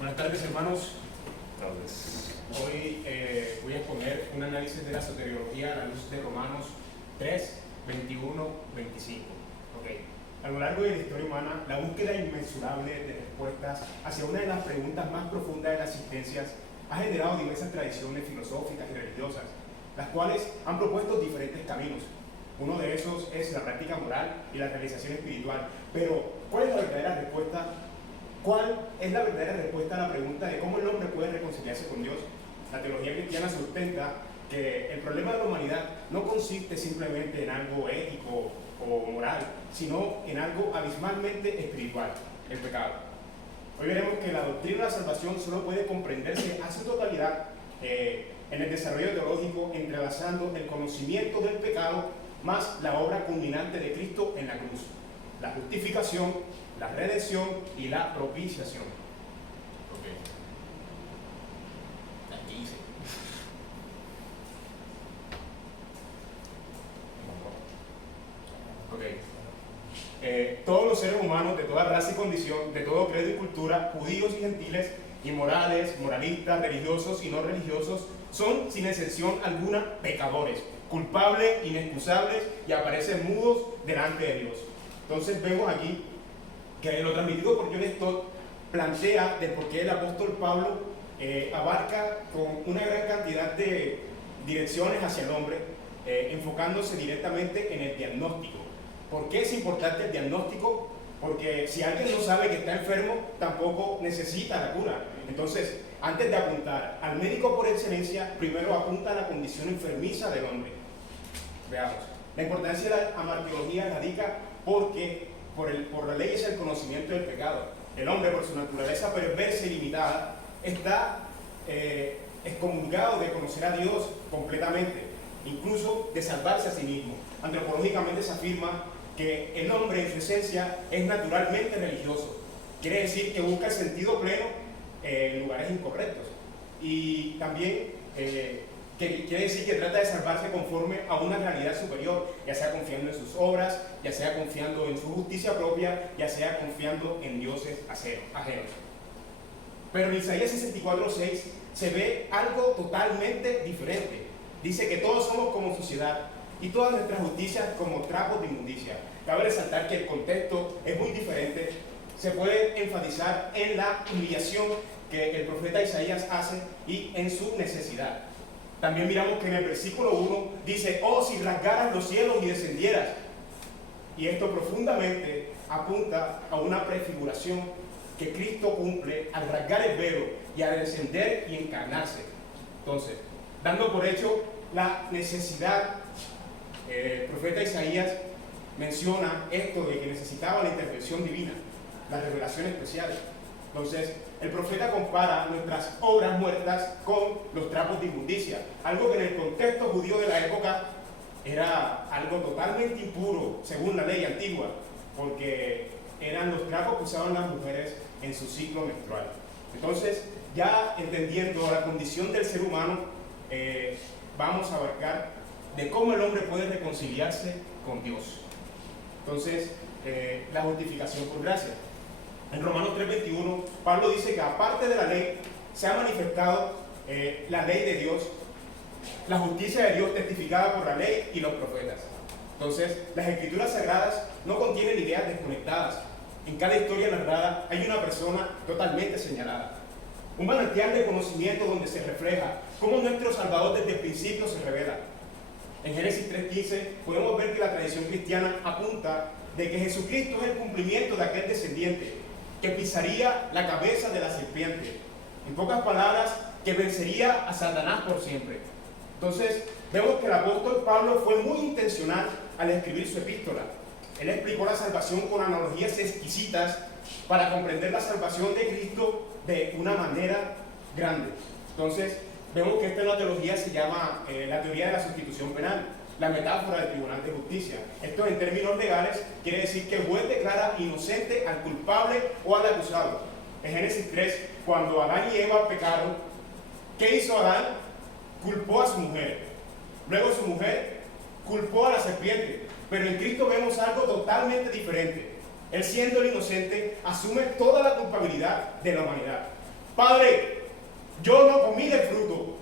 Buenas tardes, hermanos. Entonces, Hoy voy a exponer un análisis de la soteriología a la luz de Romanos 3, 21, 25. A lo largo de la historia humana, la búsqueda inmensurable de respuestas hacia una de las preguntas más profundas de las existencias ha generado diversas tradiciones filosóficas y religiosas, las cuales han propuesto diferentes caminos. Uno de esos es la práctica moral y la realización espiritual. Pero, ¿cuál es la verdadera respuesta? ¿Cuál es la verdadera respuesta a la pregunta de cómo el hombre puede reconciliarse con Dios? La teología cristiana sustenta que el problema de la humanidad no consiste simplemente en algo ético o moral, sino en algo abismalmente espiritual, el pecado. Hoy veremos que la doctrina de la salvación solo puede comprenderse a su totalidad en el desarrollo teológico, entrelazando el conocimiento del pecado más la obra culminante de Cristo en la cruz, la justificación, la redención y la propiciación. Aquí dice. Todos los seres humanos de toda raza y condición, de todo credo y cultura, judíos y gentiles, inmorales, moralistas, religiosos y no religiosos, son sin excepción alguna pecadores, culpables, inexcusables y aparecen mudos delante de Dios. Entonces vemos aquí que lo transmitido por John Stott plantea de por qué el apóstol Pablo abarca con una gran cantidad de direcciones hacia el hombre, enfocándose directamente en el diagnóstico. ¿Por qué es importante el diagnóstico? Porque si alguien no sabe que está enfermo, tampoco necesita la cura. Entonces, antes de apuntar al médico por excelencia, primero apunta a la condición enfermiza del hombre. Veamos. La importancia de la amartiología radica porque por la ley es el conocimiento del pecado. El hombre, por su naturaleza perversa y limitada, está excomulgado de conocer a Dios completamente, incluso de salvarse a sí mismo. Antropológicamente se afirma que el hombre en su esencia es naturalmente religioso. Quiere decir que busca el sentido pleno en lugares incorrectos. Y también que quiere decir que trata de salvarse conforme a una realidad superior, ya sea confiando en sus obras, ya sea confiando en su justicia propia, ya sea confiando en dioses ajenos. Pero en Isaías 64:6 se ve algo totalmente diferente. Dice que todos somos como suciedad y todas nuestras justicias como trapos de inmundicia. Cabe resaltar que el contexto es muy diferente. Se puede enfatizar en la humillación que el profeta Isaías hace y en su necesidad. También miramos que en el versículo 1 dice: oh, si rasgaras los cielos y descendieras. Y esto profundamente apunta a una prefiguración que Cristo cumple al rasgar el velo y al descender y encarnarse. Entonces, dando por hecho la necesidad, el profeta Isaías menciona esto de que necesitaba la intervención divina, la revelación especial. Entonces, el profeta compara nuestras obras muertas con los trapos de inmundicia, algo que en el contexto judío de la época era algo totalmente impuro, según la ley antigua, porque eran los trapos que usaban las mujeres en su ciclo menstrual. Entonces, ya entendiendo la condición del ser humano, vamos a abarcar de cómo el hombre puede reconciliarse con Dios. Entonces, la justificación por gracia. En Romanos 3:21, Pablo dice que aparte de la ley, se ha manifestado la ley de Dios, la justicia de Dios testificada por la ley y los profetas. Entonces, las escrituras sagradas no contienen ideas desconectadas. En cada historia narrada hay una persona totalmente señalada. Un manantial de conocimiento donde se refleja cómo nuestro Salvador desde el principio se revela. En Génesis 3:15 podemos ver que la tradición cristiana apunta de que Jesucristo es el cumplimiento de aquel descendiente que pisaría la cabeza de la serpiente. En pocas palabras, que vencería a Satanás por siempre. Entonces, vemos que el apóstol Pablo fue muy intencional al escribir su epístola. Él explicó la salvación con analogías exquisitas para comprender la salvación de Cristo de una manera grande. Entonces, vemos que esta teología se llama la teoría de la sustitución penal, la metáfora del tribunal de justicia. Esto en términos legales quiere decir que el juez declara inocente al culpable o al acusado. En Génesis 3, cuando Adán y Eva pecaron, ¿qué hizo Adán? Culpó a su mujer. Luego su mujer culpó a la serpiente. Pero en Cristo vemos algo totalmente diferente. Él, siendo el inocente, asume toda la culpabilidad de la humanidad. Padre, yo no comí del fruto,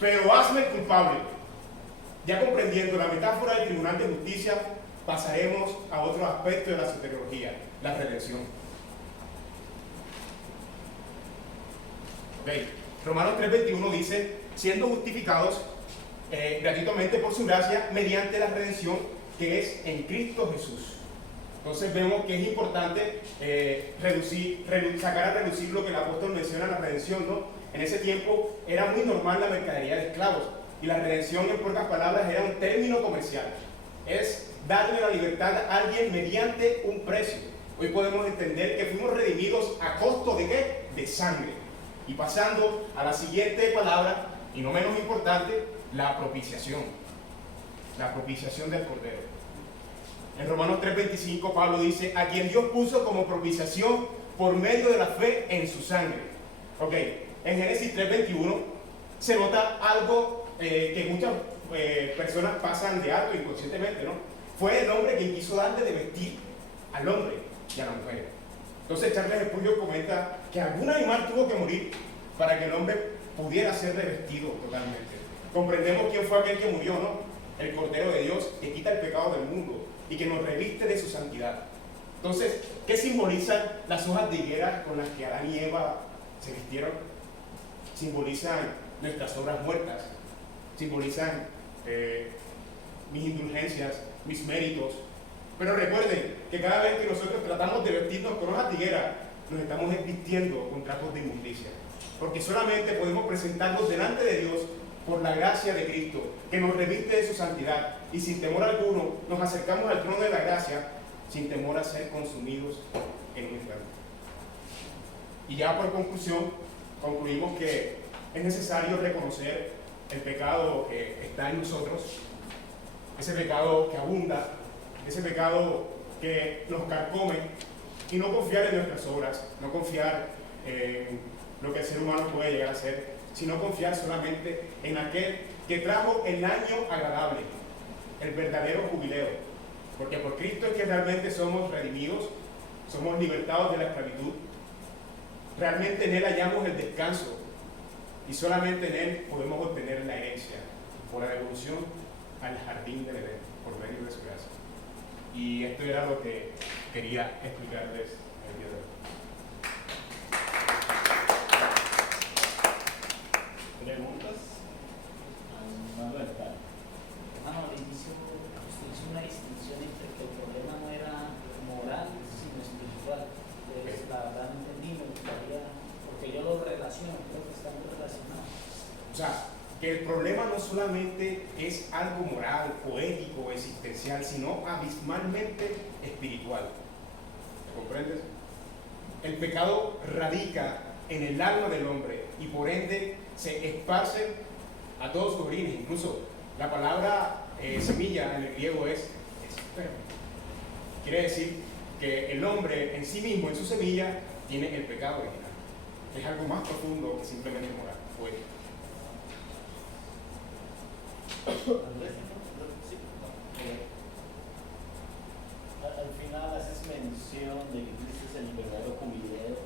pero hazme culpable. Ya comprendiendo la metáfora del tribunal de justicia, pasaremos a otro aspecto de la soteriología, la redención. Okay. Romanos 3:21 dice, siendo justificados gratuitamente por su gracia, mediante la redención que es en Cristo Jesús. Entonces vemos que es importante sacar a reducir lo que el apóstol menciona, la redención, ¿no? En ese tiempo era muy normal la mercadería de esclavos, y la redención, en pocas palabras, era un término comercial. Es darle la libertad a alguien mediante un precio. Hoy podemos entender que fuimos redimidos a costo de ¿qué? De sangre. Y pasando a la siguiente palabra, y no menos importante, la propiciación. La propiciación del Cordero. En Romanos 3:25 Pablo dice, a quien Dios puso como propiciación por medio de la fe en su sangre. Ok, en Génesis 3:21 se nota algo que muchas personas pasan de alto inconscientemente, ¿no? Fue el hombre quien quiso darle de vestir al hombre y a la mujer. Entonces Charles Spurgeon comenta que algún animal tuvo que morir para que el hombre pudiera ser revestido totalmente. Comprendemos quién fue aquel que murió, ¿no? El Cordero de Dios, que quita el pecado del mundo y que nos reviste de su santidad. Entonces, ¿qué simbolizan las hojas de higuera con las que Adán y Eva se vistieron? Simbolizan nuestras obras muertas, simbolizan mis indulgencias, mis méritos. Pero recuerden que cada vez que nosotros tratamos de vestirnos con hojas de higuera, nos estamos vistiendo con trapos de inmundicia. Porque solamente podemos presentarnos delante de Dios por la gracia de Cristo, que nos reviste de su santidad, y sin temor alguno nos acercamos al trono de la gracia, sin temor a ser consumidos en un infierno. Y ya por conclusión, concluimos que es necesario reconocer el pecado que está en nosotros, ese pecado que abunda, ese pecado que nos carcome, y no confiar en nuestras obras, no confiar en lo que el ser humano puede llegar a ser, sino confiar solamente en aquel que trajo el año agradable, el verdadero jubileo, porque por Cristo es que realmente somos redimidos, somos libertados de la esclavitud, realmente en Él hallamos el descanso, y solamente en Él podemos obtener la herencia por la devolución al jardín del Edén, por medio de su gracia. Y esto era lo que quería explicarles el día de hoy. ¿Preguntas? Manuel, hermano, al inicio usted hizo una distinción entre que el problema no era moral, sino espiritual. Entonces, la verdad no entendí, me gustaría, porque yo lo relaciono, creo que están relacionados. O sea, que el problema no solamente es algo moral, poético, existencial, sino abismalmente espiritual. ¿Me comprendes? El pecado radica en el alma del hombre y por ende se esparce a todos sus orígenes. Incluso la palabra semilla en el griego es esperma. Quiere decir que el hombre en sí mismo, en su semilla, tiene el pecado original. Es algo más profundo que simplemente moral, poético. Al final haces mención de que Cristo es el verdadero jubileo.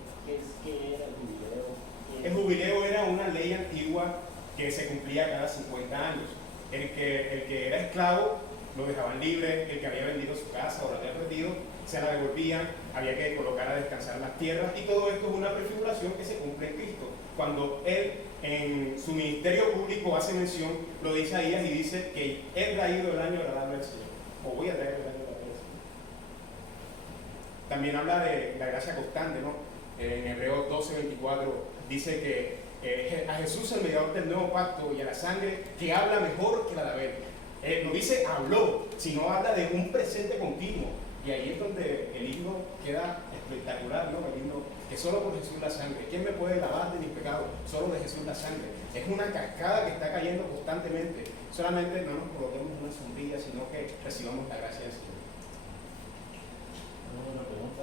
¿Qué era el jubileo? El jubileo era una ley antigua que se cumplía cada 50 años. El que era esclavo lo dejaban libre, el que había vendido su casa o la había perdido, se la devolvían, había que colocar a descansar las tierras, y todo esto es una prefiguración que se cumple en Cristo. Cuando Él en su ministerio público hace mención, lo dice Isaías y dice que Él traído el año agradable al Señor, o voy a traer el año agradable al Señor. También habla de la gracia constante, ¿no? En Hebreos 12:24 dice que a Jesús, el mediador del nuevo pacto, y a la sangre que habla mejor que la de Abel. No dice habló, sino habla de un presente continuo. Y ahí es donde el himno queda espectacular, ¿no? El himno que solo por Jesús la sangre. ¿Quién me puede lavar de mis pecados? Solo de Jesús la sangre. Es una cascada que está cayendo constantemente. Solamente no nos coloquemos una sombrilla, sino que recibamos la gracia del Señor. ¿Alguna pregunta?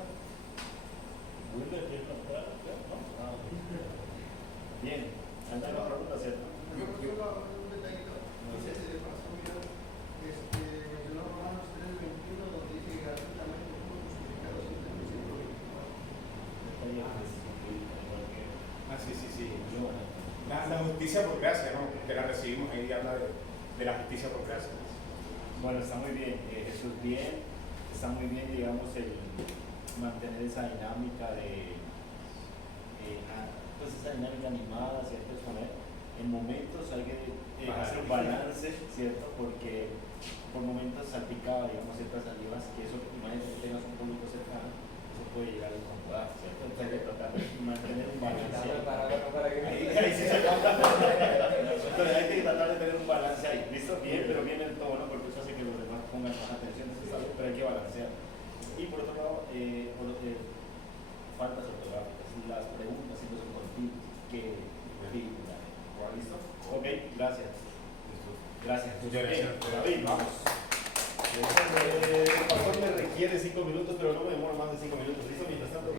¿Wilder quiere preguntar? ¿No? Ah, bien. ¿Alguna pregunta, cierto? Yo un detallito. Dice de paso, mira, mencionó Romanos 3:21, donde dice gratuitamente fuimos justificados sin misericordia. Ah, sí, sí, sí. Muy bonito. La justicia por gracia, ¿no? Que la recibimos ahí, habla de la justicia por gracia. Bueno, está muy bien, Jesús, bien, está muy bien, digamos, el mantener esa dinámica de, pues esa dinámica animada, ¿cierto? Exponer. En momentos hay que hacer un balance, ¿cierto? Porque por momentos salpicaba, digamos, ciertas salivas, que eso, imagínate que tengas un público cercano, eso puede llegar a incomodar, ¿cierto? Entonces hay que tratar de mantener un balance. Ahí sí se Entonces hay que tratar de tener un balance ahí. ¿Listo? Bien, pero bien el tono, porque eso hace que los demás pongan más atención, eso está bien, pero hay que balancear. Y por otro lado,